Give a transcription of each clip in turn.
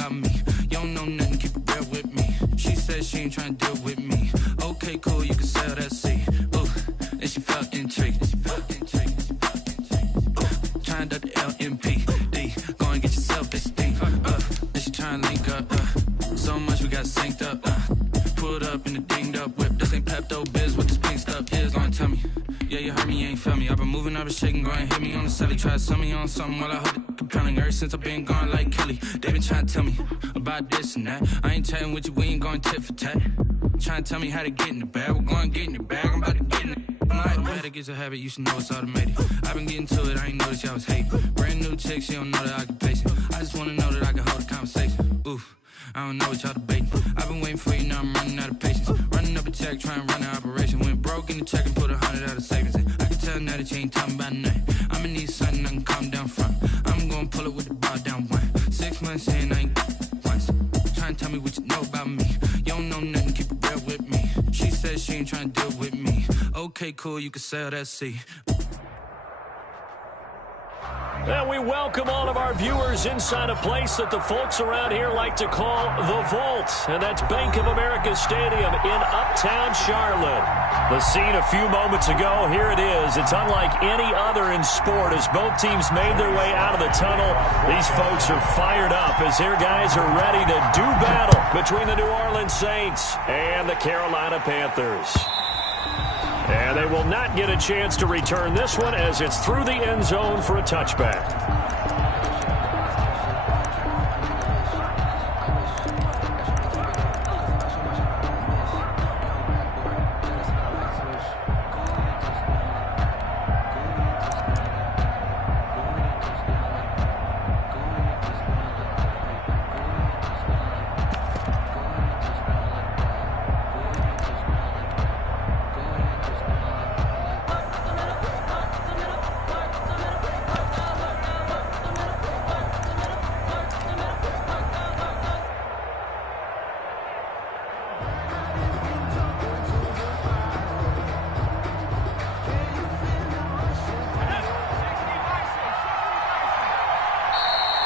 about me. You don't know nothing, keep it real with me. She said she ain't trying to deal with me. Okay, cool, you can sell that seat. Ooh, and she felt intrigued. Trying to the LMPD. Go and get yourself this thing. And she trying to link up. So much we got synced up. Pulled up in the dinged up whip. This ain't Pepto Biz, what this pink stuff is. Gonna tell me. Yeah, you heard me, you ain't felt me. I've been moving, I've been shaking, go and hit me on the celly. Try to sell me on something while I hold it compelling. Ever since I've been gone like Kelly, they been trying to tell me about this and that. I ain't chatting with you, we ain't going tit for tat. Trying to tell me how to get in the bag, we're going to get in the bag, I'm about to get in it. I'm like, better get your habit, you should know it's automated. I've been getting to it, I ain't noticed y'all was hating. Brand new chick, she don't know the occupation. I just wanna know that I can hold a conversation. Oof, I don't know what y'all debating. I've been waiting for you, now I'm running out of patience. Running up a check, trying to run an operation. Went broke in the check and put 100 out of savings in. I can tell now that you ain't talking about nothing. I'ma need something I can calm down from. I'm gonna pull it with the bar down one. 6 months in, I ain't once. Trying to tell me what you know about me. You don't know nothing, keep it real with me. She said she ain't trying to deal with me. Okay, cool, you can sell that seat. And we welcome all of our viewers inside a place that the folks around here like to call the Vault. And that's Bank of America Stadium in Uptown Charlotte. The scene a few moments ago, here it is. It's unlike any other in sport as both teams made their way out of the tunnel. These folks are fired up as their guys are ready to do battle between the New Orleans Saints and the Carolina Panthers. And they will not get a chance to return this one as it's through the end zone for a touchback.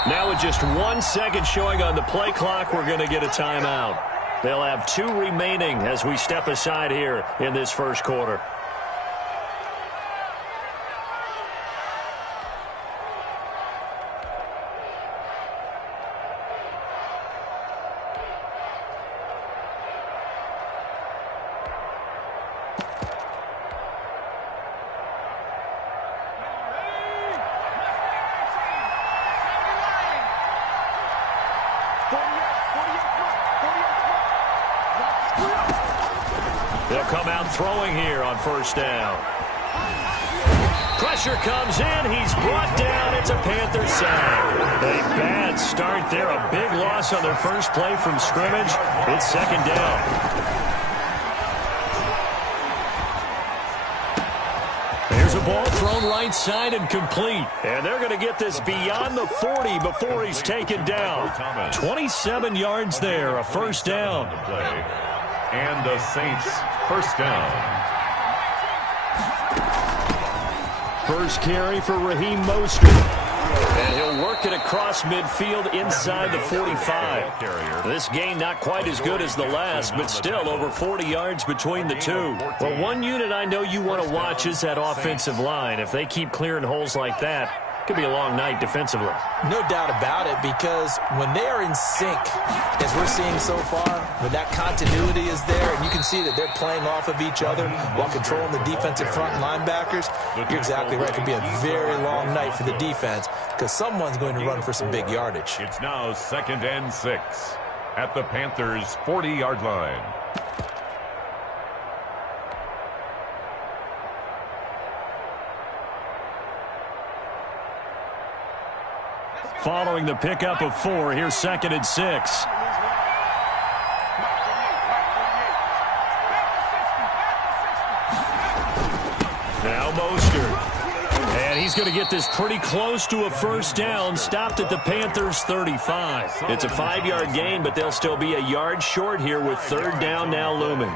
Now with just 1 second showing on the play clock, we're going to get a timeout. They'll have 2 remaining as we step aside here in this first quarter. They'll come out throwing here on first down. Pressure comes in. He's brought down. It's a Panther sack. A bad start there. A big loss on their first play from scrimmage. It's second down. There's a ball thrown right side and complete. And they're going to get this beyond the 40 before he's taken down. 27 yards there, a first down. And the Saints first down. First carry for Raheem Mostert. And he'll work it across midfield inside the 45. This gain not quite as good as the last, but still over 40 yards between the two. Well, one unit I know you want to watch is that offensive line. If they keep clearing holes like that, could be a long night defensively. No doubt about it, because when they are in sync, as we're seeing so far, when that continuity is there, and you can see that they're playing off of each other while controlling the defensive front linebackers, you're exactly right. It could be a very long night for the defense because someone's going to run for some big yardage. It's now 2nd and 6 at the Panthers' 40-yard line. Following the pickup of 4, here's 2nd and 6. Now Mostert. And he's going to get this pretty close to a first down, stopped at the Panthers' 35. It's a 5-yard gain, but they'll still be a yard short here with 3rd down now looming.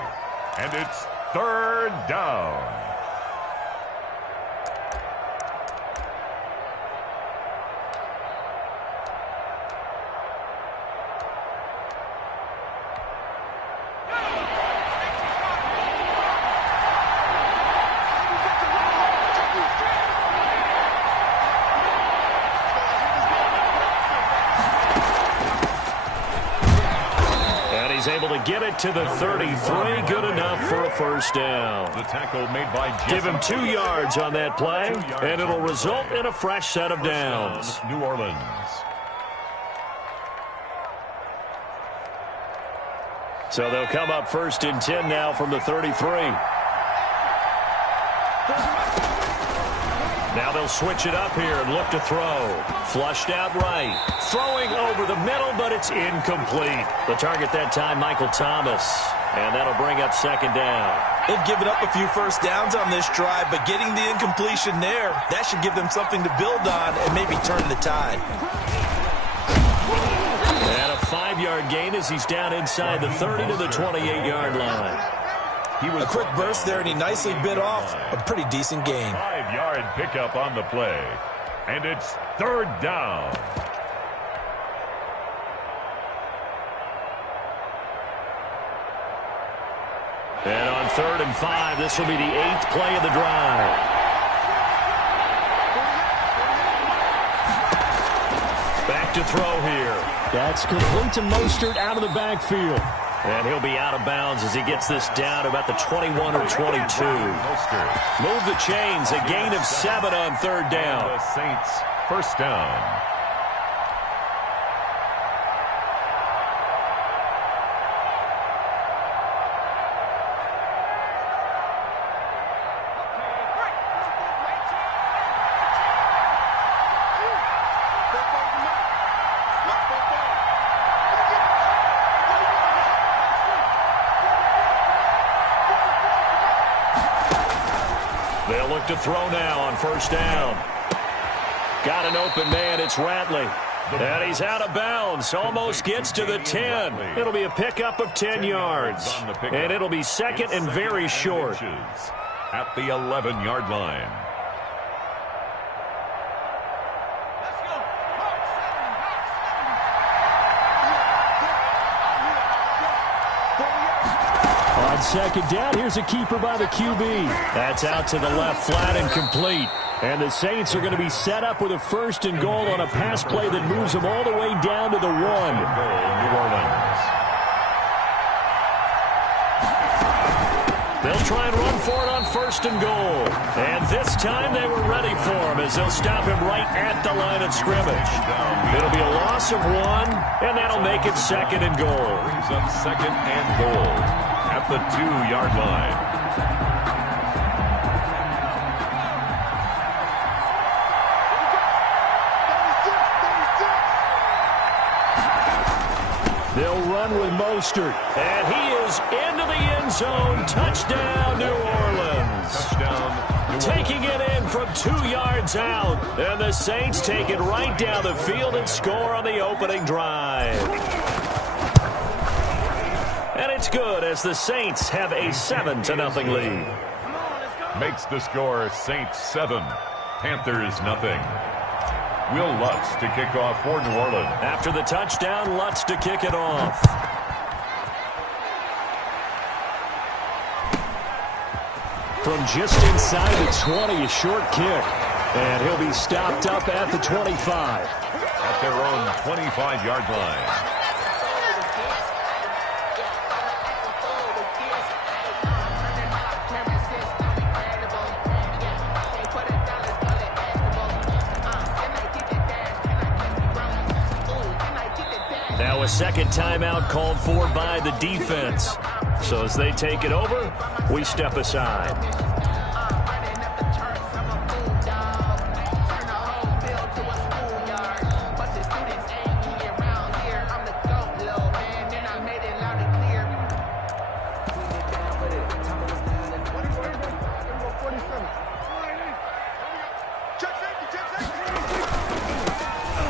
And it's 3rd down. he's able to get it to the 33. Good enough for a first down. The tackle made by Give him 2 yards on that play, and it'll result in a fresh set of downs. New Orleans. So they'll come up 1st and 10 now from the 33. Now they'll switch it up here and look to throw. Flushed out right. Throwing over the middle, but it's incomplete. The target that time, Michael Thomas. And that'll bring up 2nd down. They've given up a few first downs on this drive, but getting the incompletion there, that should give them something to build on and maybe turn the tide. And a 5-yard gain as he's down inside the 30 to the 28-yard line. A quick burst there, and he nicely bit off a pretty decent gain. 5-yard pickup on the play. And it's 3rd down. And on 3rd and 5, this will be the 8th play of the drive. Back to throw here. That's complete to Mostert out of the backfield. And he'll be out of bounds as he gets this down to about the 21 or 22. Move the chains, a gain of 7 on 3rd down. The Saints, 1st down. They'll look to throw now on 1st down. Got an open man. It's Ratley. And he's out of bounds. Almost gets to the 10. It'll be a pickup of 10 yards. And it'll be 2nd and very short. At the 11-yard line. On 2nd down, here's a keeper by the QB. That's out to the left, flat and complete. And the Saints are going to be set up with a 1st and goal on a pass play that moves them all the way down to the 1. New Orleans. They'll try and run for it on 1st and goal. And this time they were ready for him as they'll stop him right at the line of scrimmage. It'll be a loss of 1, and that'll make it 2nd and goal. Brings up 2nd and goal at the 2-yard line. They'll run with Mostert. And he is into the end zone. Touchdown, New Orleans. Touchdown, Taking it in from 2 yards out. And the Saints take it right down the field and score on the opening drive. And it's good as the Saints have a 7-0 lead. Makes the score Saints 7, Panthers 0. Will Lutz to kick off for New Orleans. After the touchdown, Lutz to kick it off. From just inside the 20, a short kick. And he'll be stopped up at the 25. At their own 25-yard line. Now a second timeout called for by the defense. So as they take it over, we step aside.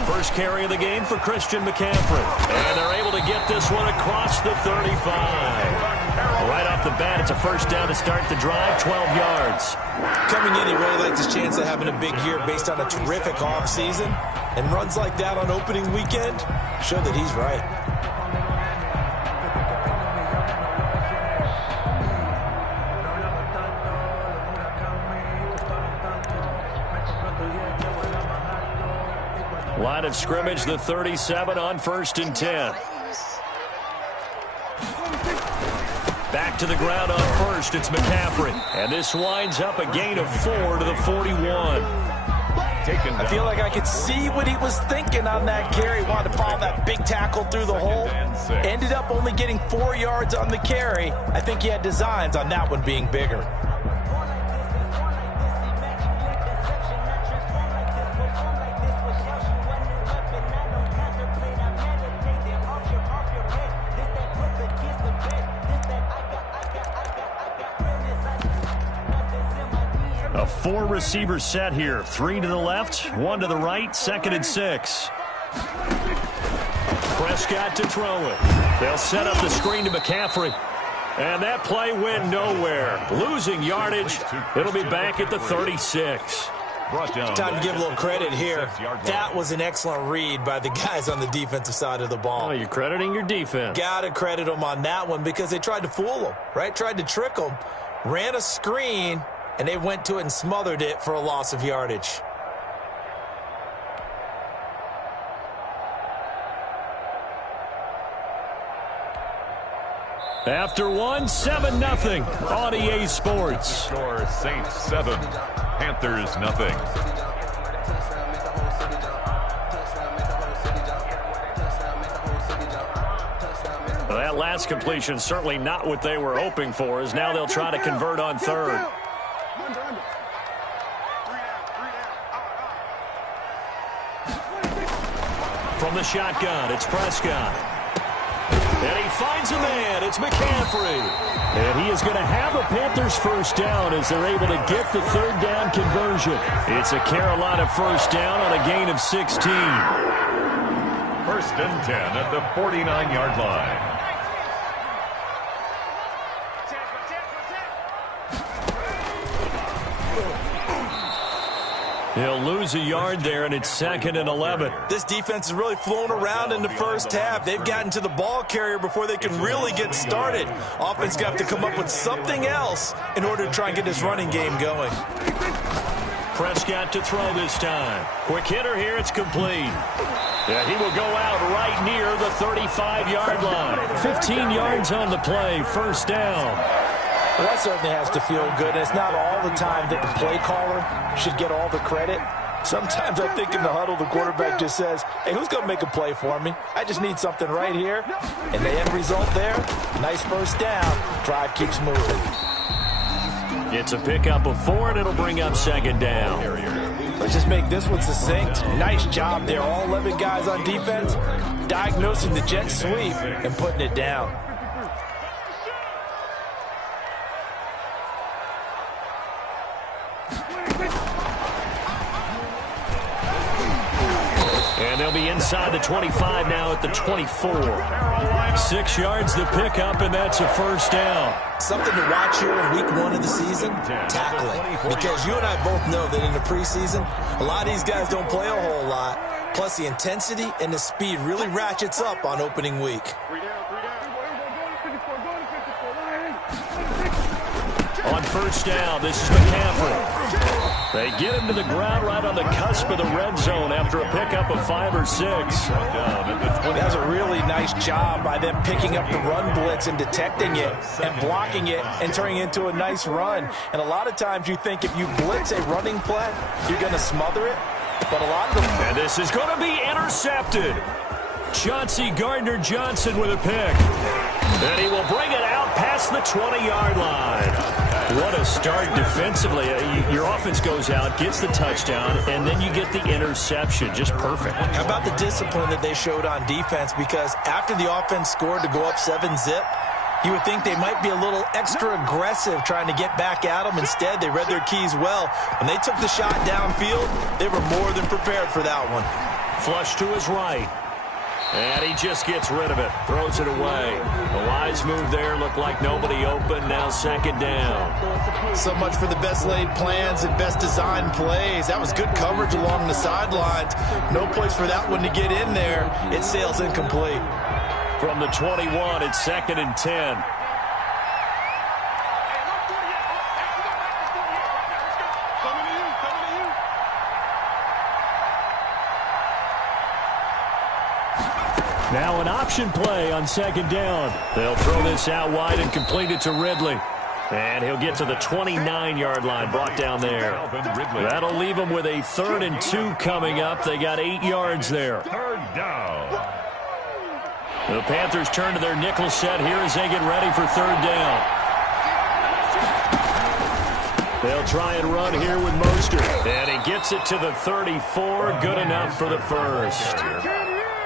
First carry of the game for Christian McCaffrey. And they're able to get this one across the 35. Right off the bat, it's a first down to start the drive, 12 yards. Coming in, he really likes his chance of having a big year based on a terrific offseason. And runs like that on opening weekend show that he's right. Line of scrimmage, the 37 on 1st and 10. Back to the ground on first. It's McCaffrey. And this winds up a gain of 4 to the 41. I feel like I could see what he was thinking on that carry. Wanted to follow that big tackle through the hole. Ended up only getting 4 yards on the carry. I think he had designs on that one being bigger. A 4-receiver set here. 3 to the left, 1 to the right, 2nd and 6. Prescott to throw it. They'll set up the screen to McCaffrey. And that play went nowhere. Losing yardage. It'll be back at the 36. Time to give a little credit here. That was an excellent read by the guys on the defensive side of the ball. Oh, you're crediting your defense. Got to credit them on that one because they tried to fool them, right? Tried to trick them. Ran a screen, and they went to it and smothered it for a loss of yardage. After one, 7-0 on EA Sports. Score Saints 7, Panthers nothing. Well, that last completion certainly not what they were hoping for, as now they'll try to convert on third. From the shotgun, it's Prescott. And he finds a man. It's McCaffrey. And he is going to have a Panthers first down as they're able to get the third down conversion. It's a Carolina first down on a gain of 16. 1st and 10 at the 49-yard line. He'll lose a yard there, and it's 2nd and 11. This defense is really flown around in the first half. They've gotten to the ball carrier before they can really get started. Offense got to come up with something else in order to try and get this running game going. Prescott to throw this time. Quick hitter here. It's complete. Yeah, he will go out right near the 35-yard line. 15 yards on the play. First down. Well, that certainly has to feel good. And it's not all the time that the play caller should get all the credit. Sometimes I think in the huddle, the quarterback just says, hey, who's going to make a play for me? I just need something right here. And the end result there, nice first down. Drive keeps moving. It's a pickup of 4, and it'll bring up 2nd down. Let's just make this one succinct. Nice job there. All 11 guys on defense diagnosing the jet sweep and putting it down. And they'll be inside the 25 now at the 24. 6 yards the pickup, and that's a first down. Something to watch here in week 1 of the season, tackling. Because you and I both know that in the preseason, a lot of these guys don't play a whole lot. Plus, the intensity and the speed really ratchets up on opening week. On first down, this is McCaffrey. They get him to the ground right on the cusp of the red zone after a pickup of 5 or 6. That was a really nice job by them picking up the run blitz and detecting it and blocking it and turning it into a nice run. And a lot of times you think if you blitz a running play, you're going to smother it. But a lot of them... And this is going to be intercepted. Chauncey Gardner-Johnson with a pick. And he will bring it out past the 20-yard line. What a start defensively. Your offense goes out, gets the touchdown, and then you get the interception. Just perfect. How about the discipline that they showed on defense? Because after the offense scored to go up 7-zip, you would think they might be a little extra aggressive trying to get back at them. Instead, they read their keys well. When they took the shot downfield, they were more than prepared for that one. Flush to his right. And he just gets rid of it. Throws it away. A wise move there. Looked like nobody open. Now 2nd down. So much for the best laid plans and best designed plays. That was good coverage along the sidelines. No place for that one to get in there. It sails incomplete. From the 21, it's 2nd and 10. Now an option play on second down. They'll throw this out wide and complete it to Ridley. And he'll get to the 29-yard line, brought down there. That'll leave him with a 3rd and 2 coming up. They got 8 yards there. 3rd down. The Panthers turn to their nickel set here as they get ready for 3rd down. They'll try and run here with Mostert. And he gets it to the 34. Good enough for the first.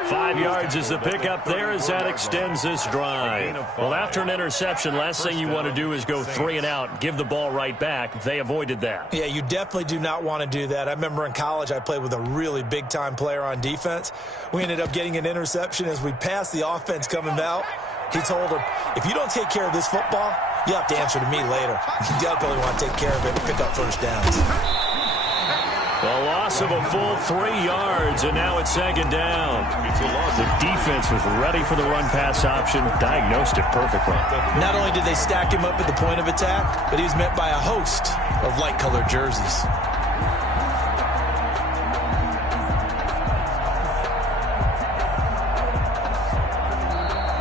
5 yards is the pickup there as that extends this drive. Well, after an interception, last thing you want to do is go 3 and out, give the ball right back. They avoided that. Yeah, you definitely do not want to do that. I remember in college I played with a really big-time player on defense. We ended up getting an interception as we passed the offense coming out. He told him, if you don't take care of this football, you have to answer to me later. You definitely want to take care of it and pick up first downs. A loss of a full 3 yards, and now it's 2nd down. The defense was ready for the run-pass option, diagnosed it perfectly. Not only did they stack him up at the point of attack, but he was met by a host of light-colored jerseys.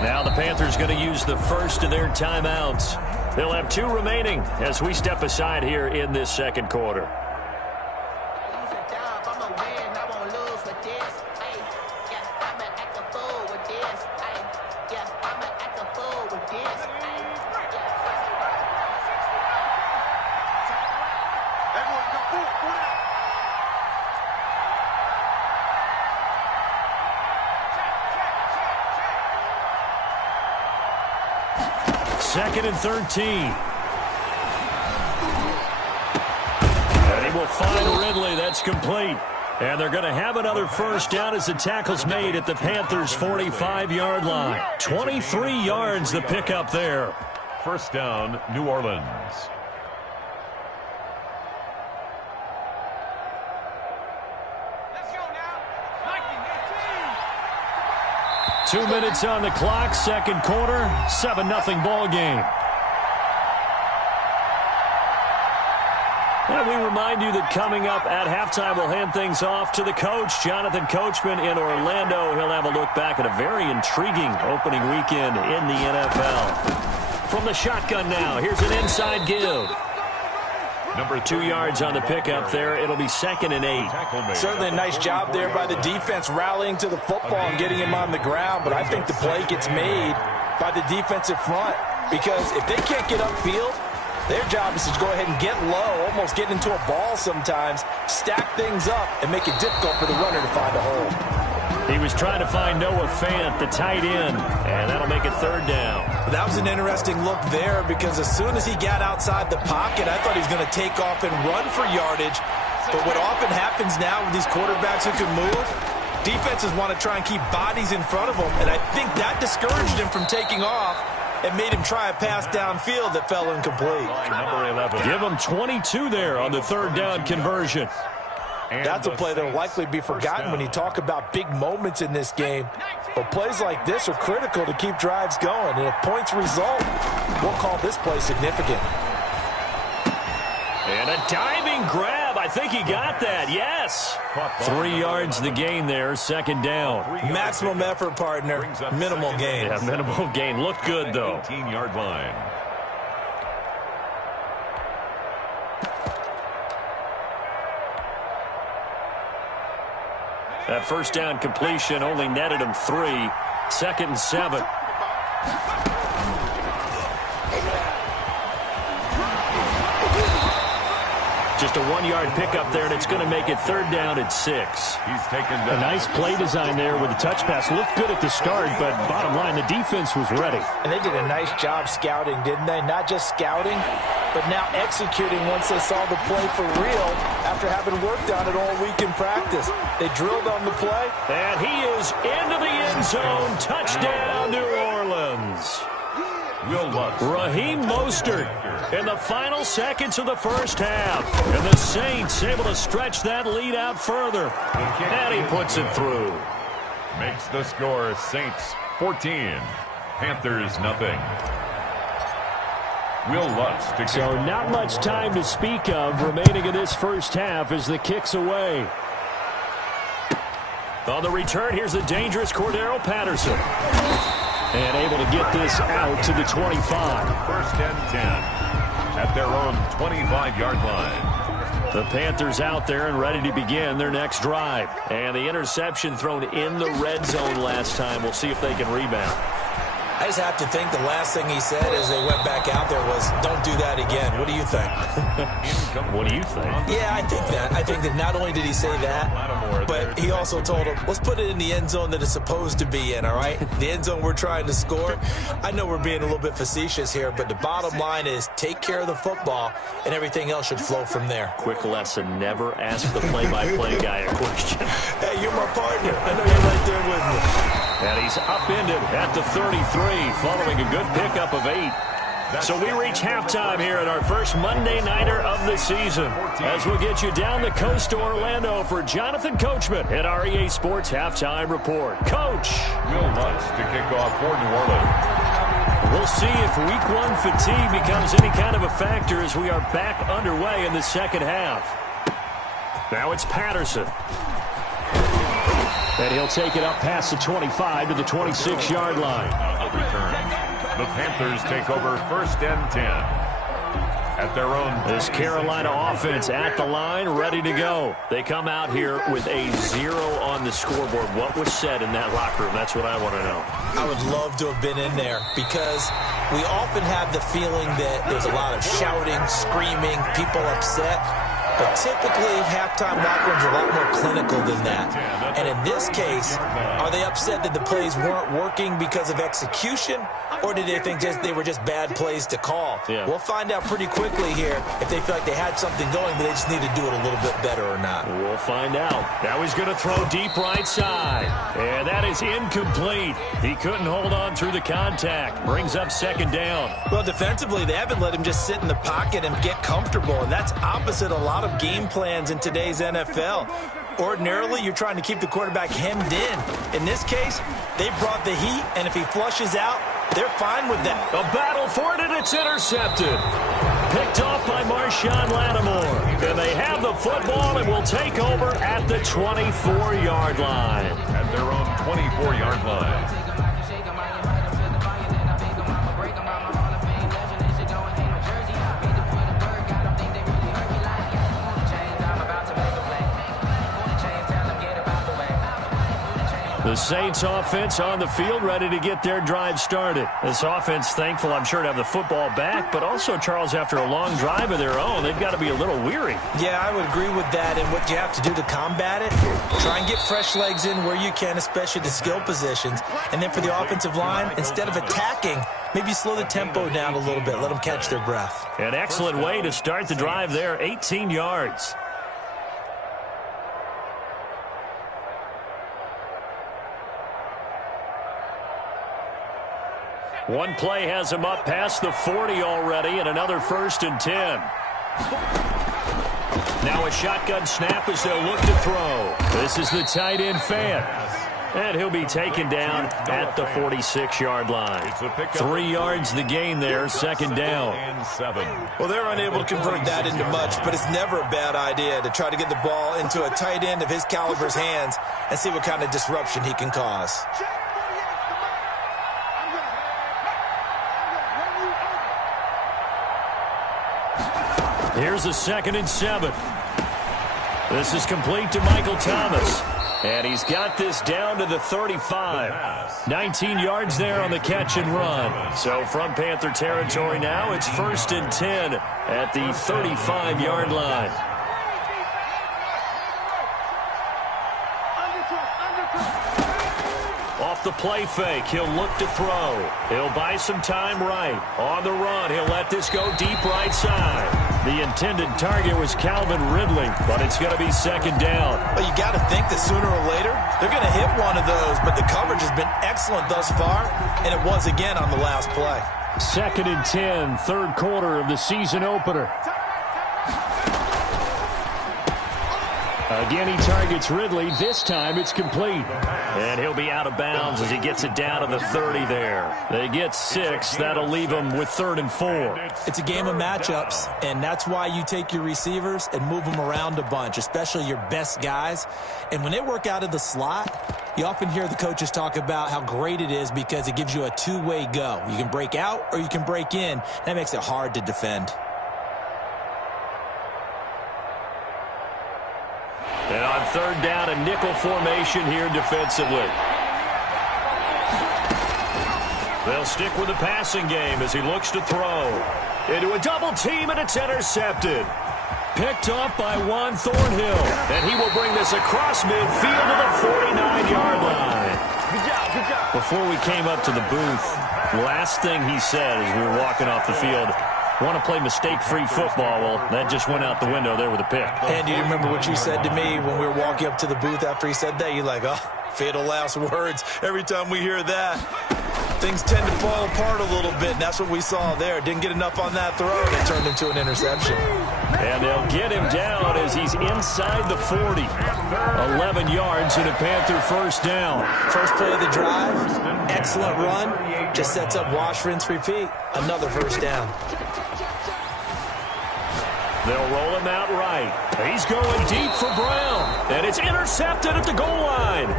Now the Panthers going to use the first of their timeouts. They'll have 2 remaining as we step aside here in this 2nd quarter. Second and 13. And he will find Ridley. That's complete. And they're going to have another first down as the tackle's made at the Panthers' 45-yard line. 23 yards the pickup there. First down, New Orleans. 2 minutes on the clock, 2nd quarter, 7-0 ball game. And we remind you that coming up at halftime, we'll hand things off to the coach, Jonathan Coachman in Orlando. He'll have a look back at a very intriguing opening weekend in the NFL. From the shotgun now, here's an inside give. Number 2 yards on the pickup there. It'll be 2nd and 8. Certainly a nice job there by the defense rallying to the football and getting him on the ground. But I think the play gets made by the defensive front because if they can't get upfield, their job is to go ahead and get low, almost get into a ball sometimes, stack things up, and make it difficult for the runner to find a hole. He was trying to find Noah Fant, the tight end, and that'll make it 3rd down. That was an interesting look there because as soon as he got outside the pocket, I thought he was going to take off and run for yardage. But what often happens now with these quarterbacks who can move, defenses want to try and keep bodies in front of them, and I think that discouraged him from taking off and made him try a pass downfield that fell incomplete. Number 11. Give him 22 there on the 3rd down conversion. That's a play that will likely be forgotten when you talk about big moments in this game. But plays like this are critical to keep drives going. And if points result, we'll call this play significant. And a diving grab. I think he got that. Yes. 3 yards the gain there. 2nd down. Maximum effort, partner. Minimal gain. Yeah, minimal gain. Looked good, though. 18-yard line. That first down completion only netted him 3. 2nd and 7. Just a 1-yard pickup there, and it's going to make it 3rd down at 6. He's taken a nice play design there with a touch pass. Looked good at the start, but bottom line, the defense was ready. And they did a nice job scouting, didn't they? Not just scouting, but now executing once they saw the play for real after having worked on it all week in practice. They drilled on the play. And he is into the end zone. Touchdown, New Orleans. Raheem Mostert in the final seconds of the first half. And the Saints able to stretch that lead out further. And he puts it through. Makes the score Saints 14, Panthers nothing. Will Lutz to kick. So not much time to speak of remaining in this first half as the kick's away. On the return, here's the dangerous Cordero Patterson. And able to get this out to the 25. First and 10 at their own 25-yard line. The Panthers out there and ready to begin their next drive. And the interception thrown in the red zone last time. We'll see if they can rebound. I just have to think the last thing he said as they went back out there was, don't do that again. What do you think? What do you think? Yeah, I think that. I think that not only did he say that, but he also told him, let's put it in the end zone that it's supposed to be in, all right? The end zone we're trying to score. I know we're being a little bit facetious here, but the bottom line is take care of the football, and everything else should flow from there. Quick lesson, never ask the play-by-play guy a question. Hey, you're my partner. I know you're right there with me. And he's upended at the 33, following a good pickup of 8. So we reach halftime here at our first Monday Nighter of the season, as we'll get you down the coast to Orlando for Jonathan Coachman at our EA Sports Halftime Report. Coach. Will Lutz to kick off for New Orleans. We'll see if Week 1 fatigue becomes any kind of a factor as we are back underway in the second half. Now it's Patterson. And he'll take it up past the 25 to the 26-yard line. On the return, the Panthers take over first and 10 at their own. This Carolina offense at the line, ready to go. They come out here with a 0 on the scoreboard. What was said in that locker room? That's what I want to know. I would love to have been in there because we often have the feeling that there's a lot of shouting, screaming, people upset. But typically, halftime locker rooms are a lot more clinical than that. And in this case, are they upset that the plays weren't working because of execution, or did they think they were just bad plays to call? Yeah. We'll find out pretty quickly here if they feel like they had something going, but they just need to do it a little bit better or not. We'll find out. Now he's going to throw deep right side. And that is incomplete. He couldn't hold on through the contact. Brings up second down. Well, defensively, they haven't let him just sit in the pocket and get comfortable, and that's opposite a lot of game plans in today's NFL. Ordinarily, you're trying to keep the quarterback hemmed in. In this case, they brought the heat, and if he flushes out, they're fine with that. A battle for it, and it's intercepted. Picked off by Marshawn Lattimore. And they have the football and will take over at the 24-yard line. At their own 24-yard line. The Saints offense on the field, ready to get their drive started. This offense, thankful, I'm sure, to have the football back, but also, Charles, after a long drive of their own, they've got to be a little weary. Yeah, I would agree with that, and what you have to do to combat it, try and get fresh legs in where you can, especially the skill positions. And then for the offensive line, instead of attacking, maybe slow the tempo down a little bit, let them catch their breath. An excellent way to start the drive there, 18 yards. One play has him up past the 40 already, and another 1st and 10. Now a shotgun snap as they'll look to throw. This is the tight end fan. And he'll be taken down at the 46-yard line. 3 yards the gain there, second down. Well, they're unable to convert that into much, but it's never a bad idea to try to get the ball into a tight end of his caliber's hands and see what kind of disruption he can cause. Here's a 2nd and 7. This is complete to Michael Thomas. And he's got this down to the 35. 19 yards there on the catch and run. So from Panther territory now, it's 1st and 10 at the 35-yard line. Off the play fake, he'll look to throw. He'll buy some time right. On the run, he'll let this go deep right side. The intended target was Calvin Ridley, but it's going to be second down. Well, you got to think that sooner or later, they're going to hit one of those, but the coverage has been excellent thus far, and it was again on the last play. 2nd and 10, third quarter of the season opener. Again, he targets Ridley. This time it's complete. And he'll be out of bounds as he gets it down to the 30 there. They get 6. That'll leave him with 3rd and 4. It's a game of matchups, and that's why you take your receivers and move them around a bunch, especially your best guys. And when they work out of the slot, you often hear the coaches talk about how great it is because it gives you a two-way go. You can break out or you can break in. That makes it hard to defend. And on 3rd down, a nickel formation here defensively. They'll stick with the passing game as he looks to throw. Into a double team, and it's intercepted. Picked off by Juan Thornhill. And he will bring this across midfield to the 49-yard line. Good job, good job. Before we came up to the booth, last thing he said as we were walking off the field, want to play mistake-free football. Well, that just went out the window there with a pick. And do you remember what you said to me when we were walking up to the booth after he said that? You're like, oh, fatal last words. Every time we hear that, things tend to fall apart a little bit, and that's what we saw there. Didn't get enough on that throw, and it turned into an interception. And they'll get him down as he's inside the 40. 11 yards and a Panther first down. First play of the drive, excellent run. Just sets up wash, rinse, repeat. Another first down. They'll roll him out right. He's going deep for Brown. And it's intercepted at the goal line.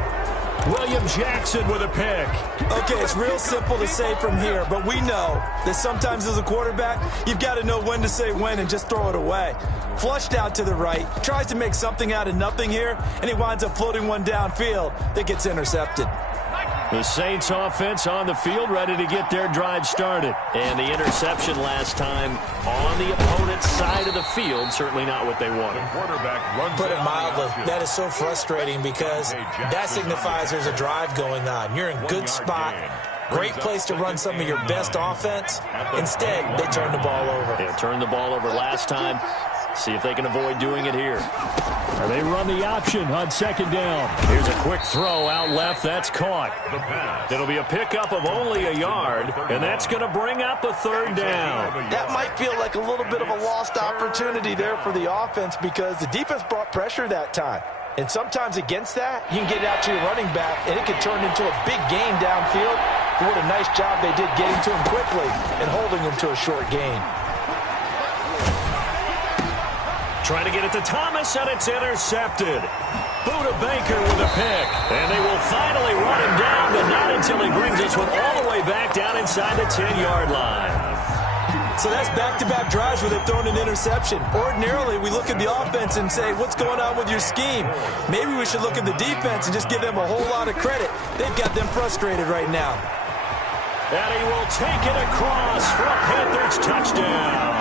William Jackson with a pick. Okay, it's real simple to say from here, but we know that sometimes as a quarterback, you've got to know when to say when and just throw it away. Flushed out to the right, tries to make something out of nothing here, and he winds up floating one downfield that gets intercepted. The Saints offense on the field, ready to get their drive started. And the interception last time on the opponent's side of the field, certainly not what they wanted. Put it mildly, that is so frustrating because that signifies there's a drive going on. You're in good spot, great place to run some of your best offense. Instead, they turn the ball over. They turned the ball over last time. See if they can avoid doing it here. They run the option on 2nd down. Here's a quick throw out left. That's caught. It'll be a pickup of only a yard, and that's going to bring up a 3rd down. That might feel like a little bit of a lost opportunity there for the offense because the defense brought pressure that time. And sometimes against that, you can get it out to your running back, and it can turn into a big gain downfield. But what a nice job they did getting to him quickly and holding him to a short gain. Trying to get it to Thomas, and it's intercepted. Buda Baker with a pick. And they will finally run him down, but not until he brings this one all the way back down inside the 10-yard line. So that's back-to-back drives where they've thrown an interception. Ordinarily, we look at the offense and say, what's going on with your scheme? Maybe we should look at the defense and just give them a whole lot of credit. They've got them frustrated right now. And he will take it across for a Panthers touchdown.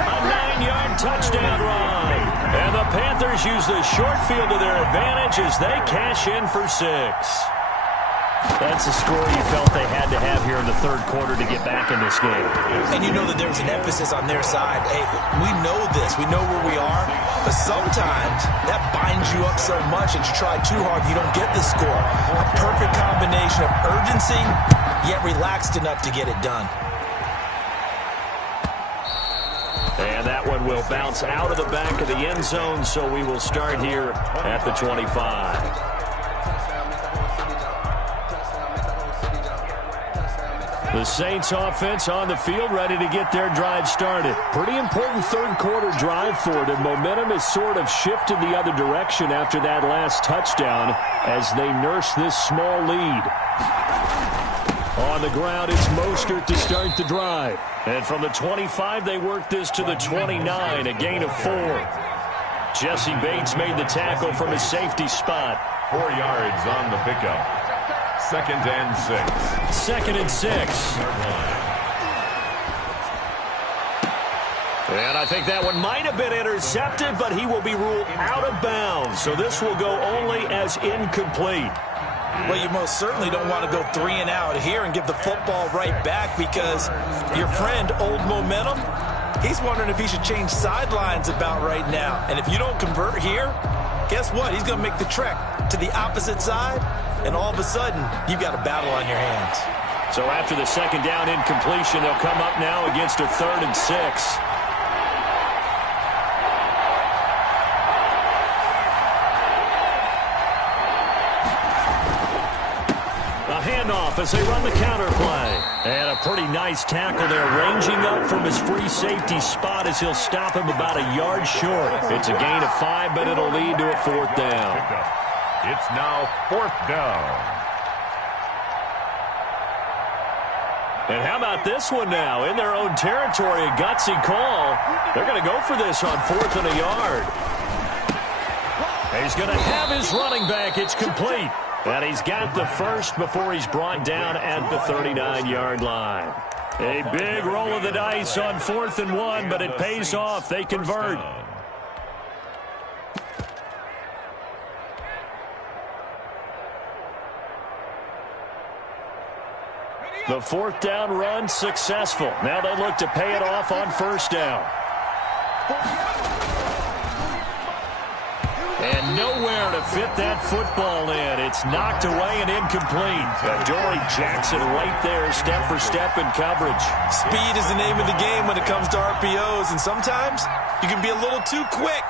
A 9-yard touchdown run. And the Panthers use the short field to their advantage as they cash in for 6. That's a score you felt they had to have here in the 3rd quarter to get back in this game. And you know that there's an emphasis on their side. Hey, we know this. We know where we are. But sometimes that binds you up so much that you try too hard, you don't get the score. A perfect combination of urgency, yet relaxed enough to get it done. And that one will bounce out of the back of the end zone, so we will start here at the 25. The Saints offense on the field ready to get their drive started. Pretty important 3rd quarter drive for them. Momentum has sort of shifted the other direction after that last touchdown as they nurse this small lead. On the ground, it's Mostert to start the drive. And from the 25, they work this to the 29, a gain of 4. Jesse Bates made the tackle from his safety spot. 4 yards on the pickup. 2nd and 6. 2nd and 6. And I think that one might have been intercepted, but he will be ruled out of bounds. So this will go only as incomplete. Well, you most certainly don't want to go 3 and out here and give the football right back because your friend, Old Momentum, he's wondering if he should change sidelines about right now. And if you don't convert here, guess what? He's going to make the trek to the opposite side, and all of a sudden, you've got a battle on your hands. So after the 2nd down incompletion, they'll come up now against a 3rd and 6. as they run the counter play. And a pretty nice tackle there, ranging up from his free safety spot as he'll stop him about a yard short. It's a gain of 5, but it'll lead to a 4th down. It's now 4th down. And how about this one now? In their own territory, a gutsy call. They're going to go for this on 4th and a yard. He's going to have his running back. It's complete. And he's got the first before he's brought down at the 39-yard line. A big roll of the dice on 4th and 1, but it pays off. They convert. The 4th down run successful. Now they look to pay it off on 1st down. And nowhere to fit that football in. It's knocked away and incomplete. Adoree Jackson right there, step for step in coverage. Speed is the name of the game when it comes to RPOs, and sometimes you can be a little too quick.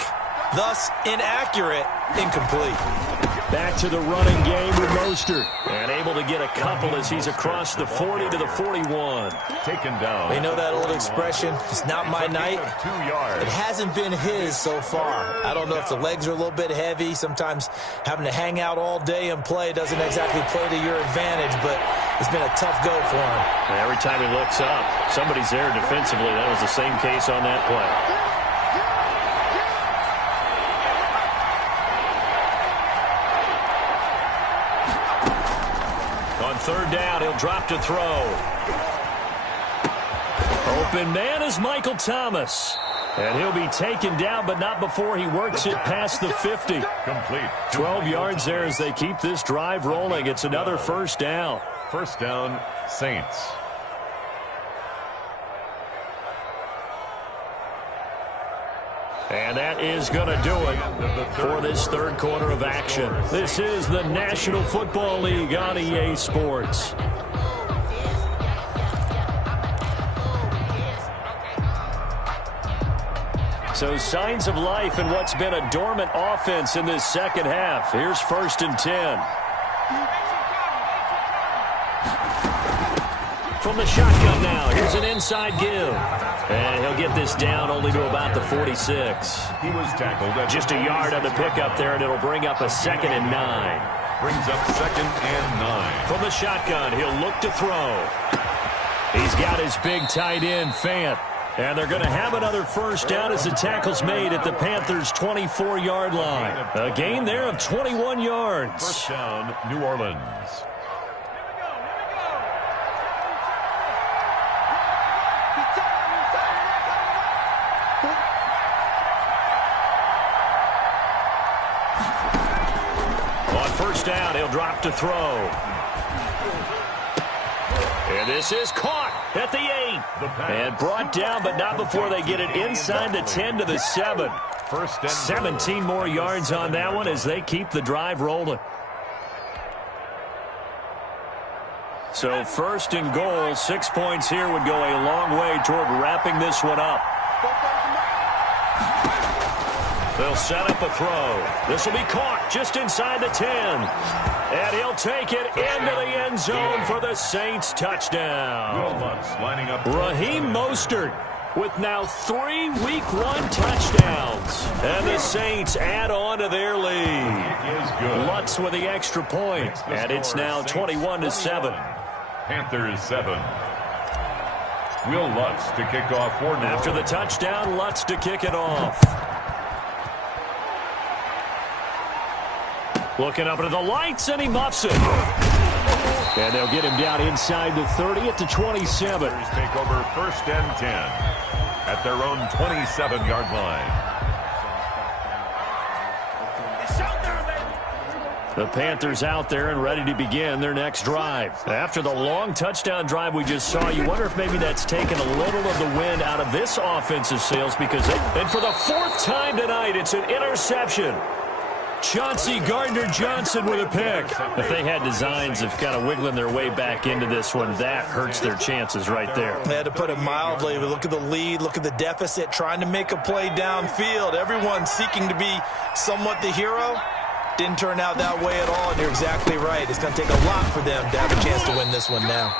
Thus, inaccurate, incomplete. Back to the running game with Mostert. And able to get a couple as he's across the 40 to the 41. Taken down. You know that old expression, it's not my night? It hasn't been his so far. I don't know if the legs are a little bit heavy. Sometimes having to hang out all day and play doesn't exactly play to your advantage, but it's been a tough go for him. And every time he looks up, somebody's there defensively. That was the same case on that play. On 3rd down, he'll drop to throw. Open man is Michael Thomas. And he'll be taken down, but not before he works it past the 50. Complete. 12 yards there as they keep this drive rolling. It's another 1st down. 1st down, Saints. And that is going to do it for this 3rd quarter of action. This is the National Football League on EA Sports. So signs of life in what's been a dormant offense in this 2nd half. Here's 1st and 10. From the shotgun now, here's an inside give. And he'll get this down only to about the 46. He was tackled at just a yard on the pickup there, and it'll bring up a 2nd and 9. Brings up 2nd and 9. From the shotgun, he'll look to throw. He's got his big tight end, Fant. And they're going to have another 1st down as the tackle's made at the Panthers' 24-yard line. A gain there of 21 yards. 1st down, New Orleans. On 1st down, he'll drop to throw. And this is caught at the 8. And brought down, but not before they get it inside the 10 to the 7. 1st and 17 more yards on that one as they keep the drive rolling. So 1st and goal, 6 points here would go a long way toward wrapping this one up. They'll set up a throw. This will be caught just inside the 10. And he'll take it into the end zone for the Saints touchdown. Lining up. Raheem Mostert with now 3 Week 1 touchdowns. And the Saints add on to their lead. Lutz with the extra point. And it's now 21-7. Panthers 7. Will Lutz to kick off for New After the touchdown, Lutz to kick it off. Looking up into the lights, and he muffs it. And they'll get him down inside the 30 at the 27. Take over 1st and 10 at their own 27-yard line. The Panthers out there and ready to begin their next drive. After the long touchdown drive we just saw, you wonder if maybe that's taken a little of the wind out of this offensive sails, because and for the 4th time tonight, it's an interception. Chauncey Gardner-Johnson with a pick. If they had designs of kind of wiggling their way back into this one, that hurts their chances right there. They had to put it mildly. Look at the lead, look at the deficit, trying to make a play downfield. Everyone seeking to be somewhat the hero. Didn't turn out that way at all, and you're exactly right. It's going to take a lot for them to have a chance to win this one now.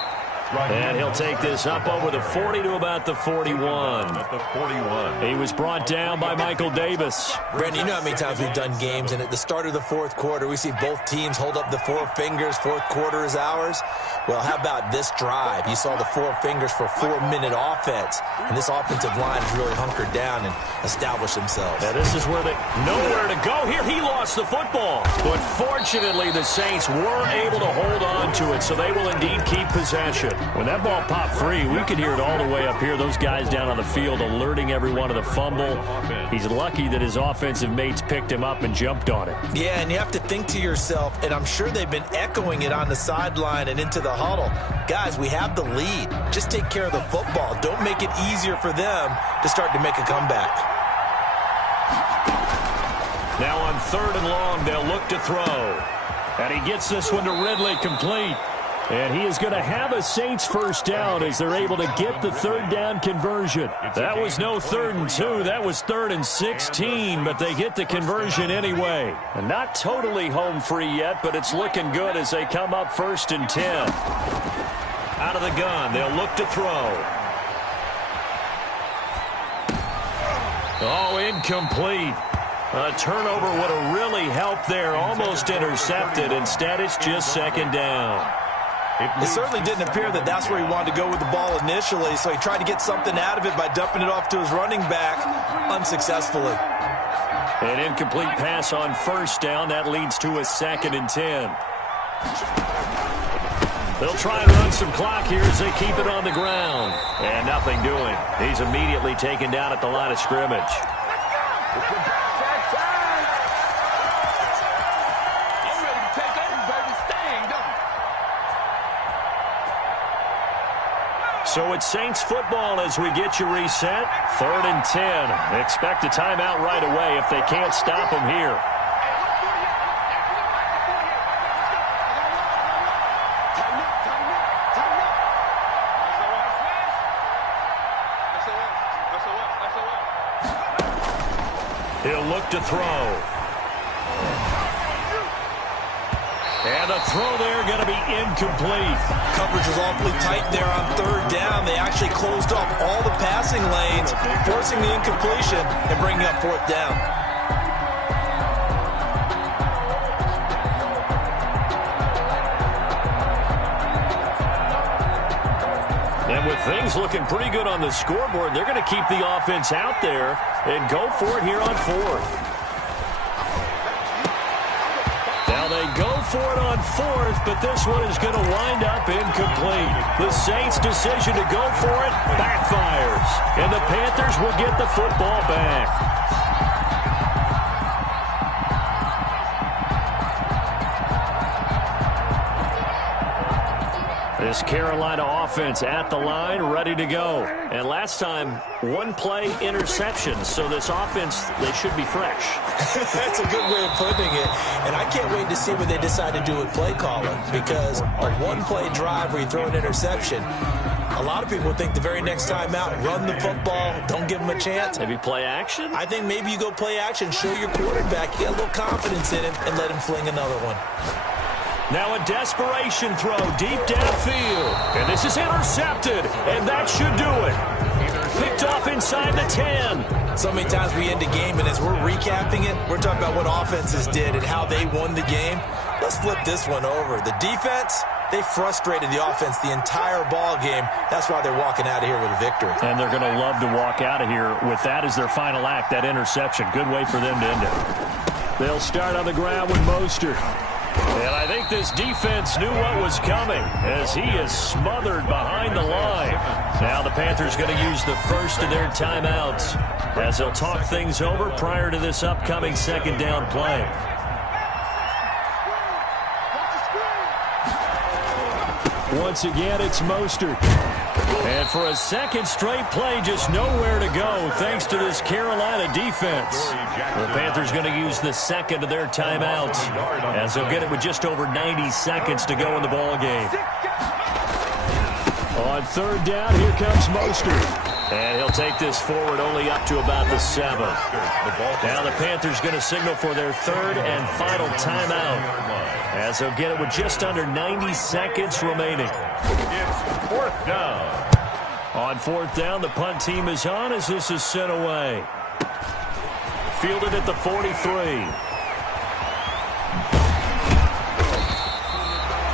And he'll take this up over the 40 to about the 41. He was brought down by Michael Davis. Brandon, you know how many times we've done games, and at the start of the fourth quarter, we see both teams hold up the four fingers, fourth quarter is ours. Well, how about this drive? You saw the four fingers for 4-minute offense, and this offensive line has really hunkered down and established themselves. Now, this is where they nowhere to go here. He lost the football, but fortunately, the Saints were able to hold on to it, so they will indeed keep possession. When that ball popped free, we could hear it all the way up here. Those guys down on the field alerting everyone of the fumble. He's lucky that his offensive mates picked him up and jumped on it. Yeah, and you have to think to yourself, and I'm sure they've been echoing it on the sideline and into the huddle. Guys, we have the lead. Just take care of the football. Don't make it easier for them to start to make a comeback. Now on 3rd and long, they'll look to throw. And he gets this one to Ridley, complete. And he is going to have a Saints first down as they're able to get the 3rd down conversion. That was no 3rd and 2. That was 3rd and 16, but they get the conversion anyway. And not totally home free yet, but it's looking good as they come up 1st and 10. Out of the gun, they'll look to throw. Oh, incomplete. A turnover would have really helped there. Almost intercepted. Instead, it's just 2nd down. It certainly didn't appear that that's where he wanted to go with the ball initially, so he tried to get something out of it by dumping it off to his running back unsuccessfully. An incomplete pass on 1st down. That leads to a 2nd and 10. They'll try and run some clock here as they keep it on the ground. And nothing doing. He's immediately taken down at the line of scrimmage. So it's Saints football as we get you reset. 3rd and 10. Expect a timeout right away if they can't stop them here. He'll look to throw. And the throw there going to be incomplete. Coverage was awfully tight there on 3rd down. They actually closed off all the passing lanes, forcing the incompletion and bringing up 4th down. And with things looking pretty good on the scoreboard, they're going to keep the offense out there and go for it here on 4th. They go for it on 4th, but this one is going to wind up incomplete. The Saints' decision to go for it backfires, and the Panthers will get the football back. This Carolina offense at the line, ready to go. And last time, 1-play interception. So this offense, they should be fresh. That's a good way of putting it. And I can't wait to see what they decide to do with play calling. Because a 1-play drive where you throw an interception, a lot of people think the very next time out, run the football, don't give them a chance. Maybe play action? I think maybe you go play action, show your quarterback, get a little confidence in him, and let him fling another one. Now a desperation throw deep downfield. And this is intercepted, and that should do it. Picked off inside the 10. So many times we end a game, and as we're recapping it, we're talking about what offenses did and how they won the game. Let's flip this one over. The defense, they frustrated the offense the entire ball game. That's why they're walking out of here with a victory. And they're going to love to walk out of here with that as their final act, that interception. Good way for them to end it. They'll start on the ground with Mostert. And I think this defense knew what was coming as he is smothered behind the line. Now the Panthers going to use the first of their timeouts as they'll talk things over prior to this upcoming 2nd down play. Once again, it's Mostert. And for a 2nd straight play, just nowhere to go thanks to this Carolina defense. The Panthers going to use the 2nd of their timeouts as they'll get it with just over 90 seconds to go in the ball game. On third down, here comes Mostert. And he'll take this forward only up to about the 7. Now the Panthers going to signal for their third and final timeout, as they'll get it with just under 90 seconds remaining. It's fourth down. On fourth down, the punt team is on as this is sent away. Fielded at the 43.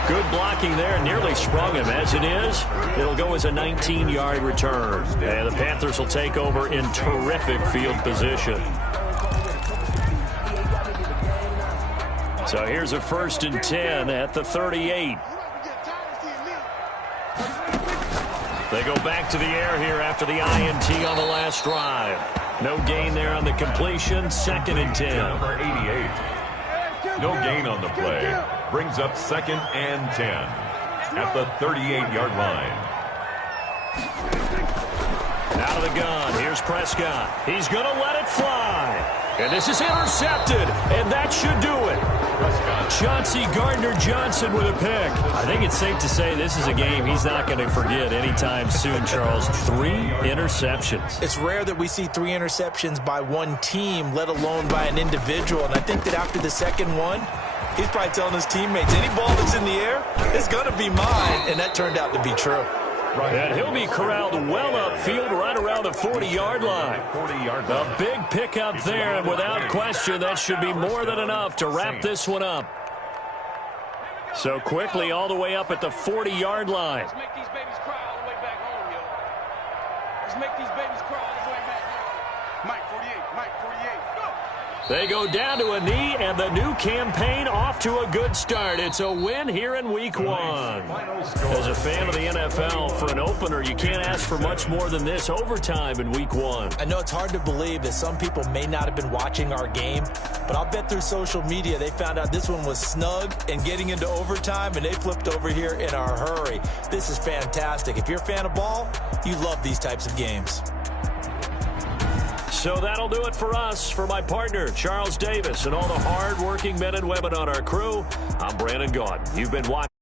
Good blocking there, nearly sprung him. As it is, it'll go as a 19-yard return. And the Panthers will take over in terrific field position. So here's a 1st and 10 at the 38. They go back to the air here after the INT on the last drive. No gain there on the completion. 2nd and 10. Number 88. No gain on the play. Brings up 2nd and 10 at the 38-yard line. Out of the gun. Here's Prescott. He's going to let it fly. And this is intercepted. And that should do it. Chauncey Gardner-Johnson with a pick. I think it's safe to say this is a game he's not going to forget anytime soon, Charles. 3 interceptions. It's rare that we see 3 interceptions by one team, let alone by an individual. And I think that after the second one, he's probably telling his teammates, any ball that's in the air, it's going to be mine. And that turned out to be true. And he'll be corralled well upfield right around the 40-yard line. A big pickup there, and without question, that should be more than enough to wrap this one up. So quickly all the way up at the 40-yard line. Let's make these babies cry all the way back home, yo. Let's make these babies cry all the way back home. Mike 48, Mike 48, go! They go down to a knee, and the new campaign off to a good start. It's a win here in Week 1. As a fan of the NFL, for an opener, you can't ask for much more than this overtime in Week 1. I know it's hard to believe that some people may not have been watching our game, but I'll bet through social media they found out this one was snug and getting into overtime, and they flipped over here in a hurry. This is fantastic. If you're a fan of ball, you love these types of games. So that'll do it for us. For my partner, Charles Davis, and all the hard-working men and women on our crew, I'm Brandon Gaudin. You've been watching.